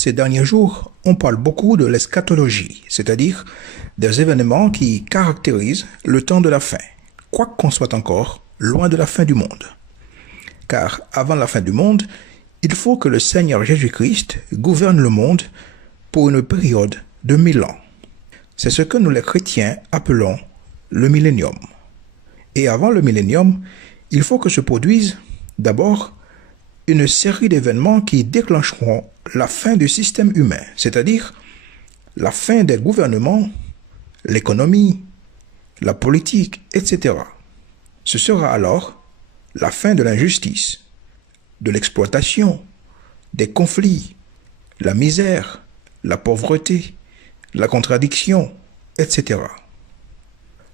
ces derniers jours, on parle beaucoup de l'eschatologie, c'est-à-dire des événements qui caractérisent le temps de la fin, quoi qu'on soit encore loin de la fin du monde. Car avant la fin du monde, il faut que le Seigneur Jésus-Christ gouverne le monde pour une période de 1000 ans. C'est ce que nous les chrétiens appelons le millénium. Et avant le millénium, il faut que se produise d'abord une série d'événements qui déclencheront la fin du système humain, c'est-à-dire la fin des gouvernements, l'économie, la politique, etc. Ce sera alors la fin de l'injustice, de l'exploitation, des conflits, la misère, la pauvreté, la contradiction, etc.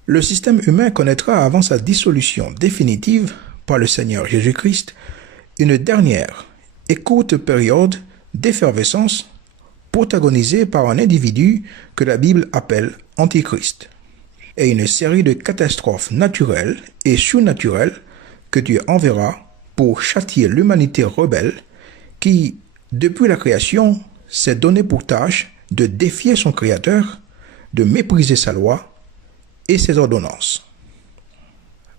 Le système humain connaîtra avant sa dissolution définitive par le Seigneur Jésus-Christ une dernière et courte période d'effervescence protagonisée par un individu que la Bible appelle Antichrist, et une série de catastrophes naturelles et surnaturelles que Dieu enverra pour châtier l'humanité rebelle qui, depuis la création, s'est donné pour tâche de défier son Créateur, de mépriser sa loi et ses ordonnances.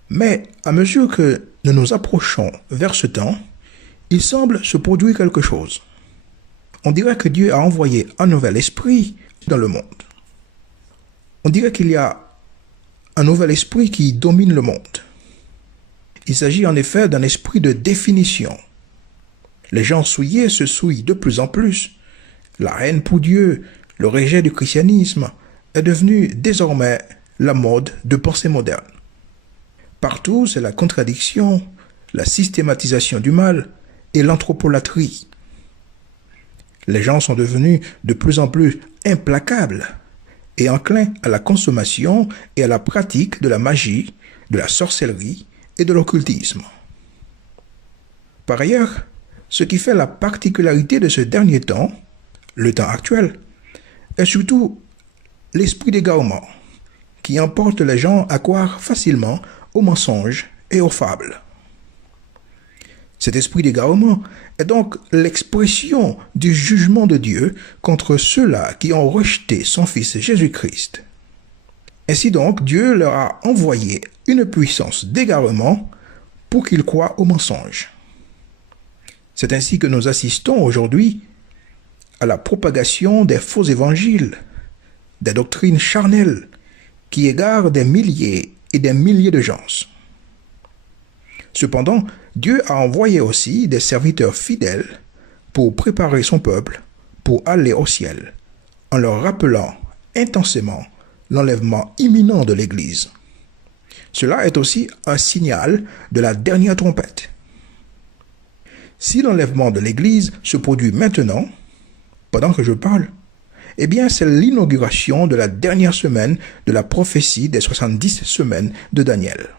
Mais à mesure que nous nous approchons vers ce temps, il semble se produire quelque chose. On dirait que Dieu a envoyé un nouvel esprit dans le monde. On dirait qu'il y a un nouvel esprit qui domine le monde. Il s'agit en effet d'un esprit de définition. Les gens souillés se souillent de plus en plus. La haine pour Dieu, le rejet du christianisme est devenu désormais la mode de pensée moderne. Partout, c'est la contradiction, la systématisation du mal et l'anthropolatrie. Les gens sont devenus de plus en plus implacables et enclins à la consommation et à la pratique de la magie, de la sorcellerie et de l'occultisme. Par ailleurs, ce qui fait la particularité de ce dernier temps, le temps actuel, est surtout l'esprit d'égarement qui emporte les gens à croire facilement aux mensonges et aux fables. Cet esprit d'égarement est donc l'expression du jugement de Dieu contre ceux-là qui ont rejeté son Fils Jésus-Christ. Ainsi donc, Dieu leur a envoyé une puissance d'égarement pour qu'ils croient aux mensonges. C'est ainsi que nous assistons aujourd'hui à la propagation des faux évangiles, des doctrines charnelles qui égarent des milliers et des milliers de gens. Cependant, Dieu a envoyé aussi des serviteurs fidèles pour préparer son peuple pour aller au ciel, en leur rappelant intensément l'enlèvement imminent de l'Église. Cela est aussi un signal de la dernière trompette. Si l'enlèvement de l'Église se produit maintenant, pendant que je parle, eh bien c'est l'inauguration de la dernière semaine de la prophétie des 70 semaines de Daniel.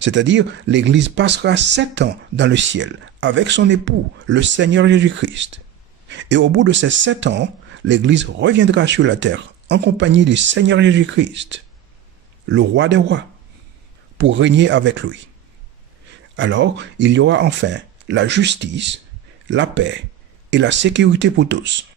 C'est-à-dire, l'Église passera 7 ans dans le ciel avec son époux, le Seigneur Jésus-Christ. Et au bout de ces 7 ans, l'Église reviendra sur la terre en compagnie du Seigneur Jésus-Christ, le roi des rois, pour régner avec lui. Alors, il y aura enfin la justice, la paix et la sécurité pour tous.